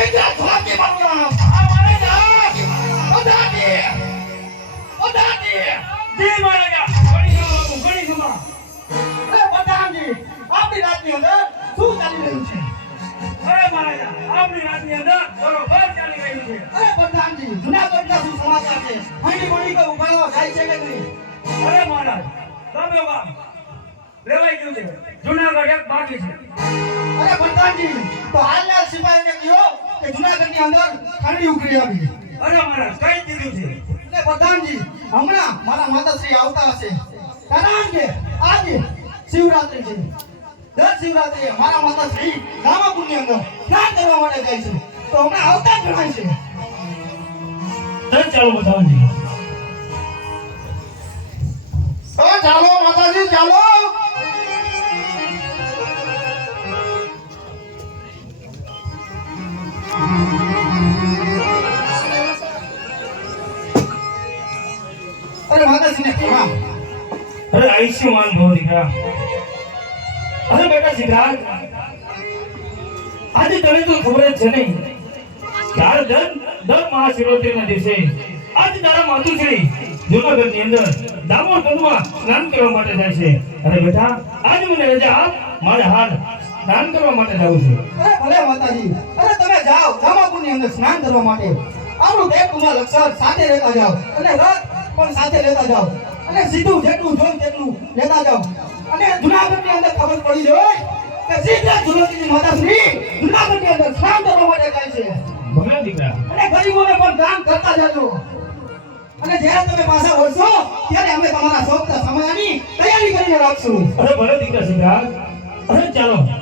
સીધા ધોતી બનવા આ મારે જા ઓદાજી જી મહારાજા ઘણી ગુમા અરે પ્રધાનજી આપણી રાતની અંદર શું ચાલી રહ્યું છે અરે મહારાજા આપણી રાતની અંદર બરોબર ચાલી રહ્યું છે અરે પ્રધાનજી જૂનાગઢના શું સમાચાર છે હંડી મણી કો ઉભારો જાય છે કે નહીં અરે મહારાજ તમે બા લેવાઈ ગયું છે જૂનાગઢ એક બાકી છે અરે પ્રધાનજી તો હાલના સિપાહીને કહ્યો કે જૂનાગઢની અંદર ઠંડી ઉકળી આવી અરે મહારાજ કઈ દીધું છે એટલે પ્રધાનજી હમણાં મારા માતાશ્રી આવતા હશે કારણ કે આજે શિવરાત્રી છે દર શિવરાત્રીએ મારા માતાશ્રી રામાપુરની અંદર સ્નાન કરવા માટે જાય છે તો હમણાં આવતા જ જણાય છે ચાલો પ્રધાનજી ચાલો માતાજી ચાલો अरे माताजी ने कहा अरे आयुष्मान भव દીકરા અરે બેટા સિદ્ધાર્થ આજે તને તો ખબર જ છે નહીં કે આ દર મહાશિવરાત્રીના દિવસે આજ તારા માતુશ્રી જૂનાગઢની અંદર દામોર કુંડમાં સ્નાન કરવા માટે જાય છે અરે બેટા આજ મને રજા આપ મારે હાલ સ્નાન કરવા માટે જવું છે અરે ભલે માતાજી અરે તમે જાઓ દામાપુરની અંદર સ્નાન કરવા માટે આપણું દેવ કુમાર લક્ષર સાથે લેતા જાઓ અને રથ પણ સાથે લેતા જાઓ અને સીધું જેટલું જોઈ તેટલું લેતા જાઓ અને જૂનાગઢની અંદર ખબર પડી જાય કે સીધા ઝુલતીની માતાશ્રી જૂનાગઢની અંદર સ્નાન કરવા માટે જાય છે ભલે દીકરા અને ગરીબોને પણ દાન કરતા જાજો અને જ્યારે તમે પાછા વળશો ત્યારે અમે તમારા સૌના સમયની તૈયારી કરીને રાખશું અરે ભલે દીકરા સિદ્ધાર્થ અરે ચાલો